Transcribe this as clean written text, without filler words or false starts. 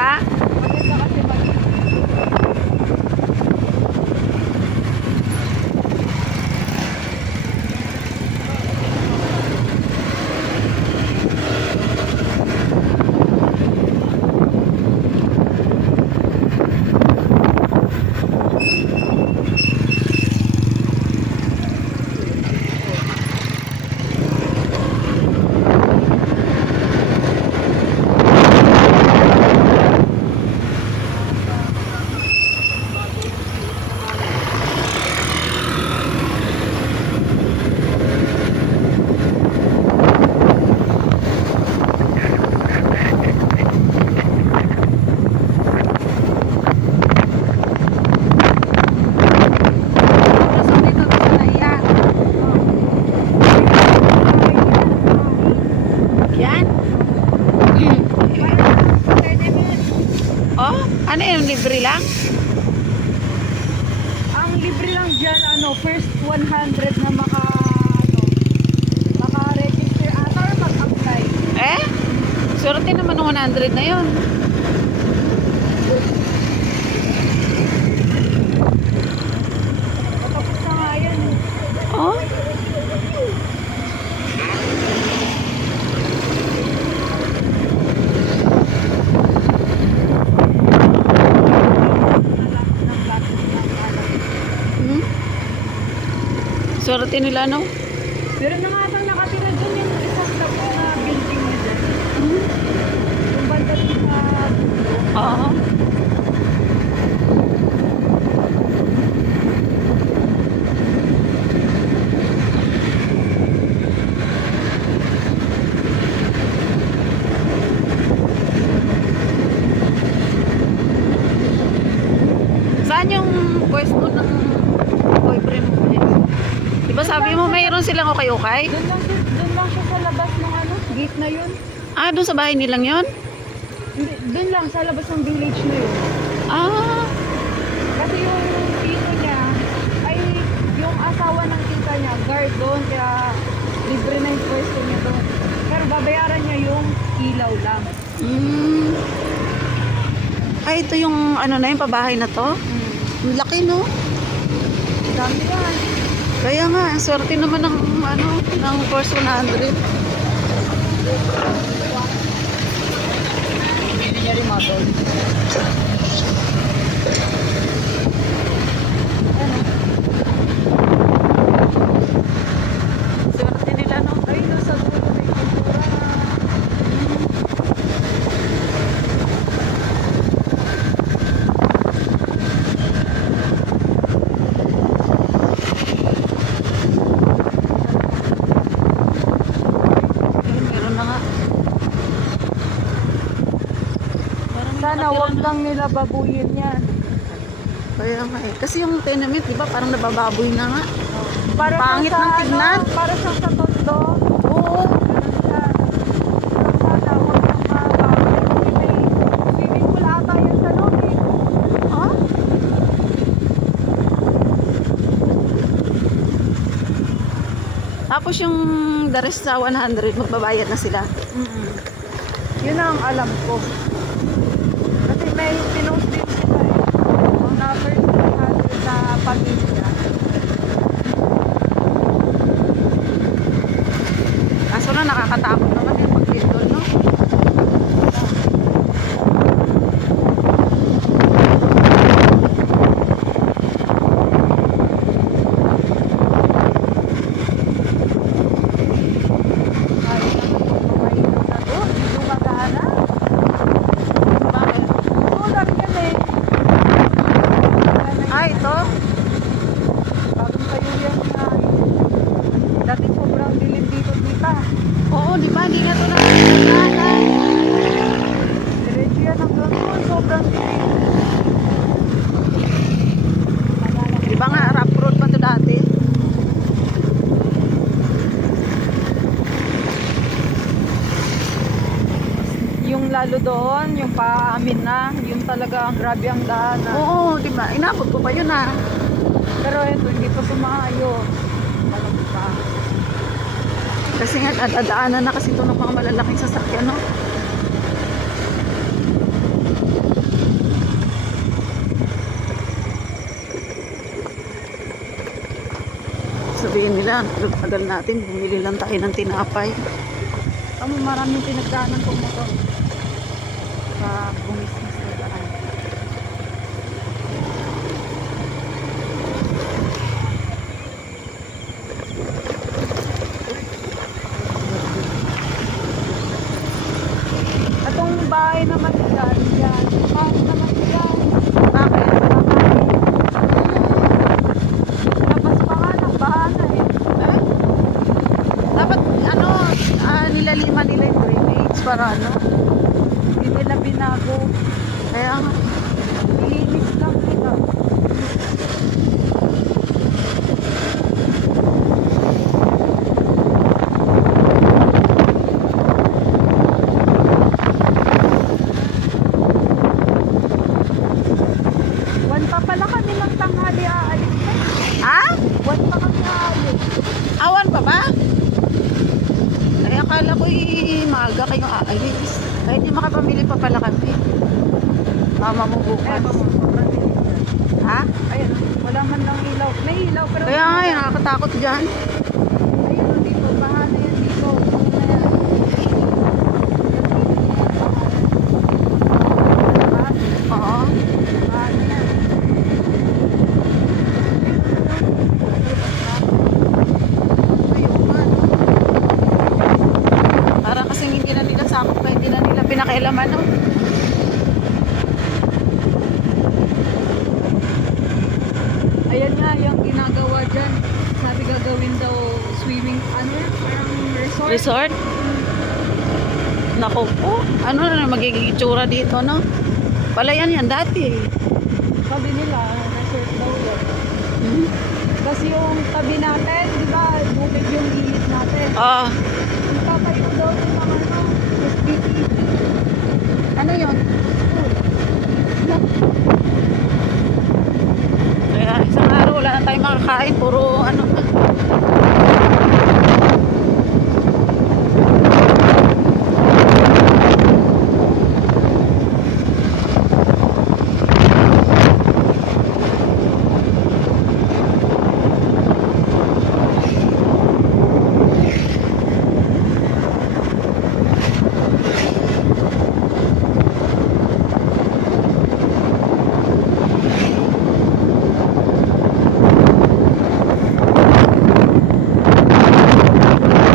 maganda? Maganda kasi ano yung libre lang? ang libre lang dyan, first 100 na maka-register ata or mag-apply. Eh? Swerte naman ng 100 na yun. Tapos na nga yan. Oh? Hmm? Swerte nila, no? Pero na nga bang nakatira dun yung isang na building na dyan. Hmm? Yung banda dun sa Oo. Saan yung pwesto ng boyfriend mo? Diba sabi mo mayroon silang okay-okay? Dun lang siya sa labas ng gate na yun. Ah, doon sa bahay nilang yon? Hindi, dun lang sa labas ng village na yun. Ah, Kasi yung tito niya ay yung asawa ng tita niya, guard doon, kaya libre na yung pwesto niya doon. Pero babayaran niya yung ilaw lang. mm. Ay, ito yung ano na yung pabahay na to? Ang laki, no? Dami yan. Kaya nga, ang swerte naman ng ng first 100. Hindi niya rin matol. Swerte nila, no? Ay, nasa dulo may pintura. Ayun, meron na nga. Parang Sana nakatira wag na. lang nila babuyin yan. Kaya nga eh. Kasi yung tenement, di ba, parang nabababoy na nga. Para Pangit sa ng tingnan. para sa tondo. Oo. Sana wag lang mababoy. Kasi may swimming pool ata yan sa loob eh. Ha? Tapos yung the rest sa 100, magbabayad na sila. Yun ang alam ko. Kasi may pinost din sila eh. On average 100 na pamilya. Kaso na nakakatakot naman yung pag-doon, no? Kaya naman yung mainom na doon. Hindi gumagana. Bakit? Oo, dami yan eh. Ah, ito? Bagong kayo yan nga eh. Dati sobrang dilim dito tita. Oo, di ba? Hindi na ito nakakagana. Diretso yan hanggang doon. Sobrang dilim. Di ba nga, rough road pa ito dati? Yung lalo doon, yung paamin na, yung talaga ang grabe ang daanan. Oo, di ba? Inabot ko pa yun, ah. Pero ito, hindi pa sumaayos. Malamig pa. Kasi nga, dadaanan na kasi ito ng mga malalaking sasakyan, no? lang. Tagal natin. Bumili lang tayo ng tinapay. Maraming pinagdaanan kong motor. Sa bumisnes na daan. Atong bahay naman dyan, yan. Bahay naman dyan. Bakit? Tapos pa nga ng bahana eh. Eh? Dapat, ano, nilaliman nila yung drainage para ano. Hindi nila binago. Kaya nga. Ilinis lang nila. One pa pala kami ng tanghali aalis na. Ha? One pa kami aalis. Awan pa ba? Ay, akala ko maaga kayo aalis. Ay, di makapamili pa pala kami. Mama mo bukas. Ha? Ayan, wala man lang ilaw. May ilaw pero Kaya nga, nakakatakot dyan. ayun dito, bahana yan dito. Ayan. Oo. Bahana yan. Ayun nga. Para kasing hindi na nila sakop kaya hindi na nila pinakialaman, no? Ayan nga, yung ginagawa dyan. Sabi gagawin daw swimming, ano yan? Parang resort. Resort? Naku po. Ano na magiging itsura dito, no? Palayan yan dati. Sabi nila, resort daw yan. Hmm? Kasi yung tabi natin, di ba, bukid yung ihit natin. Ah, Tatayo daw yung mga ano, SPT. ano yun? Kaya isang araw wala na tayong makakain. Puro